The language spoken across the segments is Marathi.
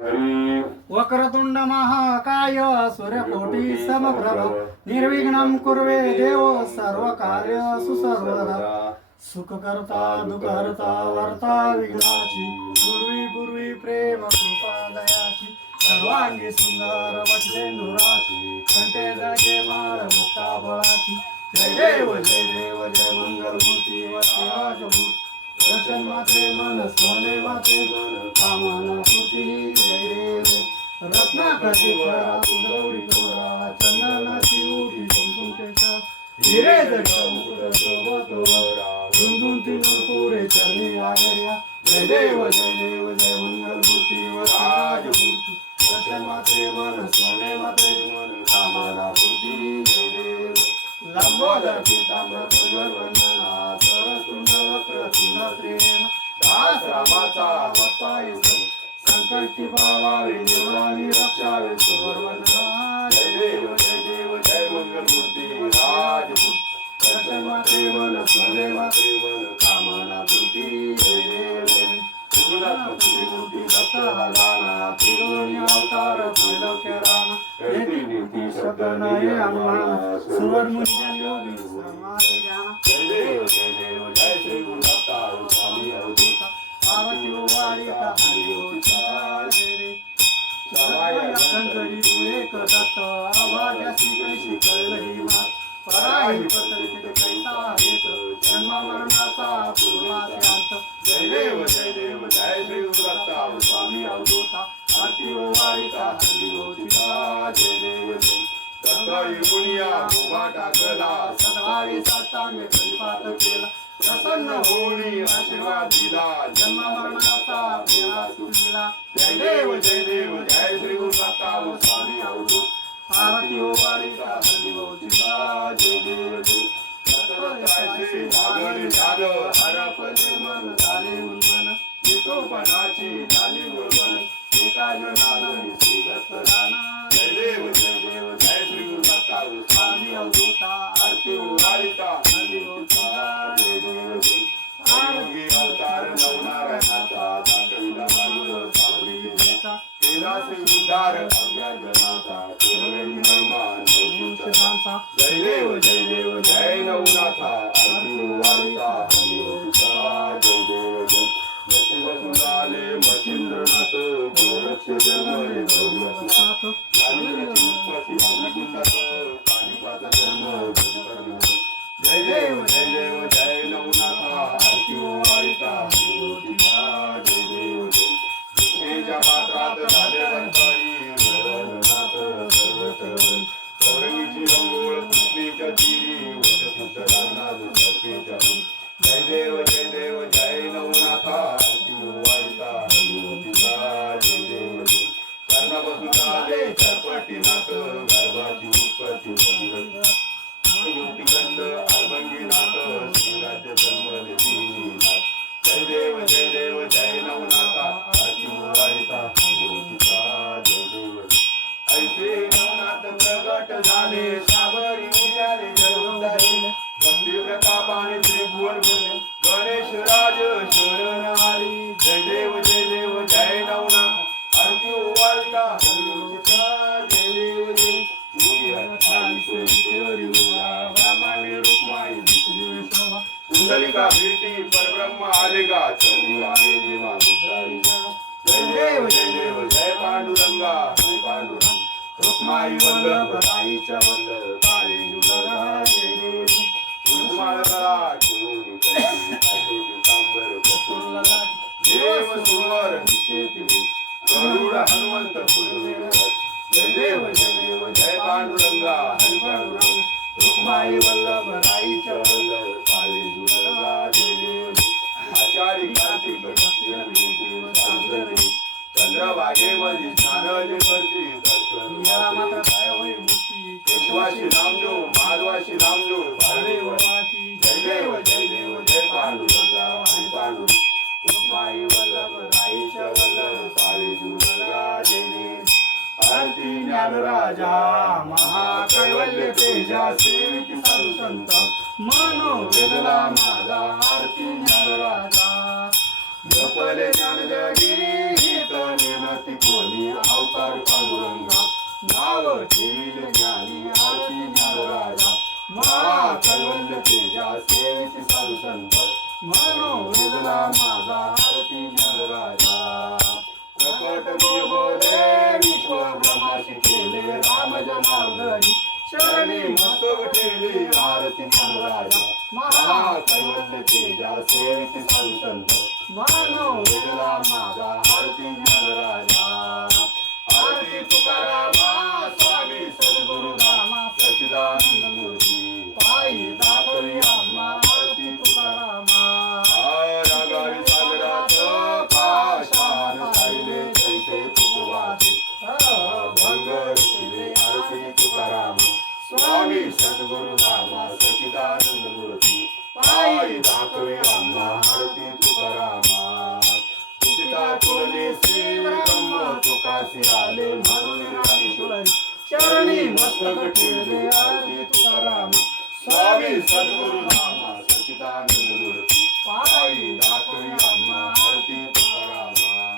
वक्रतुंड महाकाय सूर्यकोटि समप्रभ निर्विघ्नं कुर्वे देव सर्वकार्येषु सर्वदा सुखकर्ता दुःखहर्ता वर्ता विघ्नाची पूर्वी प्रेम कृपा दयाची सर्वांगी सुंदर वटसेंदुराची कंठे जाचे माळ मुक्ता फळाची जय देव जय मंगलमूर्ती वरराजमूर्ती दर्शन मात्रे मन सोने मात्रे कामना पूर्ती जय देव रत्नाकटी फळा सुगौरी कोरा चंदनाची उटी कुंकुम केशा हिरे जडका मुकुट शोभतोरा झुंझुंती नरपुरे चरणी आगर्या जय देव जय मंगलमूर्ती वरराजमूर्ती दर्शन मात्रे मन सोने मात्रे कामना पूर्ती जय देव लंबोदर पीतांबर वंदना सरसुंद वक्र तुंगत्रेण दास रामाचा वत्पाय संकटी पावावे निर्वाणी रक्षावे सुवर्वंदना जय देव जय मंगलमूर्ती राजपूत दर्शन मात्रे मन सोने मात्रे कामना पूर्ती जय देव त्रिमूर्ती दत्त हादाना त्रिगुणी अवतार त्रैलोक्य राणा येती नीती सकल हे अनुमान सुवर्णमुंजन योगी समाधि जाना जय देव जय श्री गुरु दत्तार स्वामी अवधूता पार्वती वाणी का हरि ओचा जय रे सवाय शंकरी तुले दत्त आभाग्यासी कैसी कळली मात पराई पतरिते कैसा हेत जन्म मरणाचा पूर्वास्यांत जय देव जय श्री गुरु दत्तार स्वामी अवधूता आरती वाणी का हरि ओचा जय देव दत्ताई मुनिया उभा टाकला सदावे साष्टांग परिपात केला प्रसन्न होऊनी आशीर्वाद दिला जन्म मरणाचा फेरा सुटला जय देव जय श्री गुरु दत्तार स्वामी अवधूत आरती वाणी का हरि ओचा जय देव दत्ताई लागणे झालं हरपले मन झाले उल्बन वितोपणाची झाली उल्बन एका जनानी श्री दत्त राणा जय देव जय श्री गुरु दत्तार स्वामी अवधूता आरती वाळिता हरि ओचा जय देव योगी अवतार नवनारायणाचा दाखविला मार्ग सावरी विजेचा केला श्री उद्धार अज्ञान जनाचा निर्माण नवशतांचा जय देव जय नवनाथा आरती वाळिता हरि ओचा जय देव नशिब सुंदाले मच्छिंद्रनाथ गोरक्ष जन्मले गौरीनाथ झाली उत्पत्ती अग्निकुंडात पाणीपात जन्म जय देव जय नवनाथा आरती वाळिता हरि ओचा जय देव दुःखेच्या पात्रात झाले वंतरी वरदनाथ सर्वचरण चौरंगीची अंघोळ कृष्णेच्या तीरी वटसिद्ध रांगणात सर्पेच्या जय देव जय नवनाथा आरती वाळिता हरि ओचा जय देव चरणापासून झाले चरपटीनाथ गर्भाची उत्पत्ती युक्तिगंध अर्भंगीनाथ श्रीराज्य जन्मले दीनीनाथ जय देव जय नवनाथा आरती वाळिता हरि ओचा जय देव ऐसे नवनाथ प्रगट झाले सागरी उद्याने जगदारी भक्ती प्रतापाने त्रिभुवन भरले गणेश राज शरण आले जय देव जय नवनाथ आरती वाळिता हरि ओचा जय देव योगी हरी ब्राह्मणी रुक्माई कुंडलिका भेटी परब्रह्म आले गा चरणी आले देवा मुद्दारी जय देव जय पांडुरंगा हरी पांडुरंग रुक्माई वल्लभ राईच्या वल्लभ काळे जुलगा जय देव रुक्माळ गळा ठेवून पीतांबर कसून देव सुवर निकेती गरुड हनुमंत पुढे जय देव जय पांडुरंगा हरी पांडुरंग रुक्माई वल्लभ राईच्या वल्लभ काळे जुलगा जय देव आषाढी कार्तिक चंद्रभागेमध्ये स्नान जे करती दर्शन मात्र काय होई मुक्ती केशवाशी नामदेव माधवाशी नामदेव भावे वळाची जय देव जय पांडुरंगा हरी पांडुरंग रुक्माई वल्लभ राईच्या वल्लभ काळे जुलगा जय देव आरती ज्ञानराजा महाकैवल्य तेजा सेविती साधू संत मनो वेदला माझा आरती ज्ञानराजा जपले ज्ञान जगी हित विनती कोणी ठेवील ज्ञानी आरती ज्ञानराजा महाकैवल्य तेजा सेवित साधू संत मनोवेदना माझा आरती ज्ञानराजा प्रकट मी बोले विश्व ब्रह्माशी केले राम जनार्दनी शरणी मस्तक ठेवले आरती ज्ञानराजा महाकैवल्य तेजा सेवित साधू संत मनोवेदना माझा आरती ज्ञानराजा आरती तुकारामा स्वामी सद्गुरु रामा सच्चिदानंद मूर्ती पायी दाखवी आम्हा आरती तुकारामा रागावी सागरात पाषाण राहिले तैसे तुकवाचे भंग रचिले आरती तुकारामा स्वामी सद्गुरु रामा सच्चिदानंद मूर्ती पायी दाखवी आम्हा आरती तुकारामा तुकिता तुलले श्री ब्रह्म तुकासी आले म्हणून रामेश्वरी चरणी मस्तक ठेवले आरती तुकारामा स्वामी सद्गुरु रामा सच्चिदानंद मूर्ती पायी दाखवी आम्हा आरती तुकारामा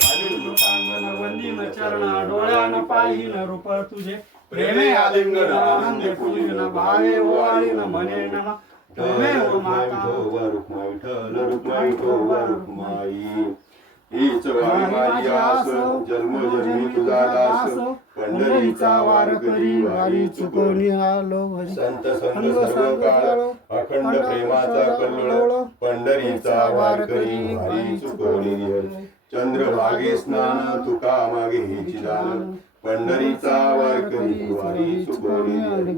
घालून लुटांगण वंदीन चरणा डोळ्यान पाहिन रूप तुझे प्रेमे आलिंगन आनंदे पूजन भावे ओवाळीन म्हणे नमा त्वमेव माता रुक्माई विठ्ठल रुक्माई रुक्माई हीच वाणी माझी आस जन्मोजन्मी तुझा दास पंढरीचा वार करी वारी चुकवणी आलो घरी संत संग सर्व काळ अखंड प्रेमाचा कल्लोळ पंढरीचा वार करी वारी चुकवणी हरी चंद्रभागे स्नान तुका मागे हिची दान पंढरीचा वार करी वारी चुकवणी हरी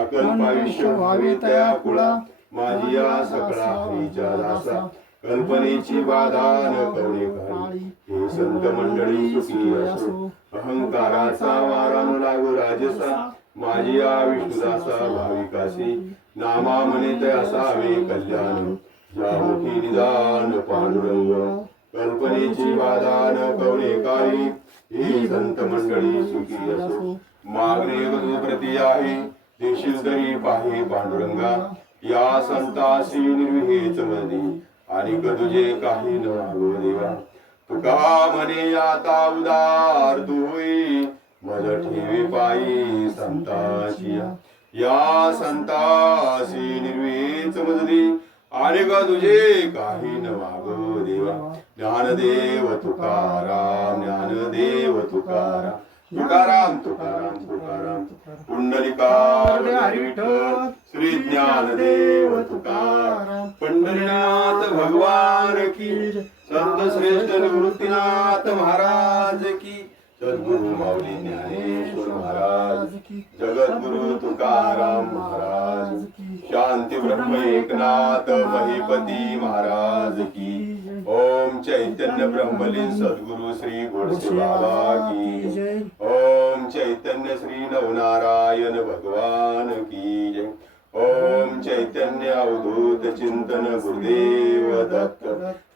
अकल्प आयुष्य व्हावे तया कुळा माझी या सकळा हरीच्या दासा कल्पनेची बाधा न कवणे काही हे संत मंडळी सुखी असो अहंकाराचा वारा न लागो राजसा माझी या विष्णुदासा भाविकासी नामा म्हणित असावे कल्याण ज्यामुखी निदान पांडुरंग कल्पनेची बाधा न कवणे काही हे संत मंडळी सुखी असो मागणे प्रती आहे देशील तरी पाहे पांडुरंगा या संतासी निर्विहेच मधी आणि तुझे काही न मागो देवा तुका म्हणे आता उदार तू होई मज ठेवी पायी संताची या संतासी निर्विहेच मधी आणि तुझे काही न मागो देवा ज्ञानदेव तुकाराम ज्ञानदेव तुकाराम तुकाराम तुकाराम तुकाराम पुंडलिकार हरी विठ्ठल श्री ज्ञानदेव तुकाराम पंढरीनाथ भगवान की संत श्रेष्ठ निवृत्तीनाथ महाराज की सद्गुरु माऊली ज्ञानेश्वर महाराज की जगद्गुरु तुकाराम महाराज की शांती ब्रह्म एकनाथ महिपती महाराज की ओम चैतन्य ब्रह्मलीन सद्गुरु श्री गोडसे बाबा की जय ओम चैतन्य श्री नवनारायण भगवान की जय ओम चैतन्य अवधूत चिंतन गुरुदेव दत्त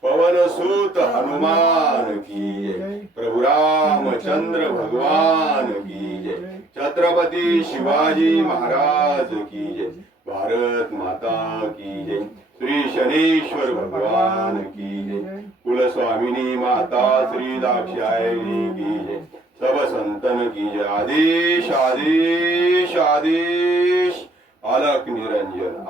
पवन सूत हनुमान की जय प्रभु रामचंद्र भगवान की जय छत्रपति शिवाजी महाराज की जय भारत माता की जय श्री शनेश्वर भगवान की जय कुलस्वामिनी माता श्री दाक्षायणी की जय सब संतन की जय आदेश आदेश आदेश अलख निरंजन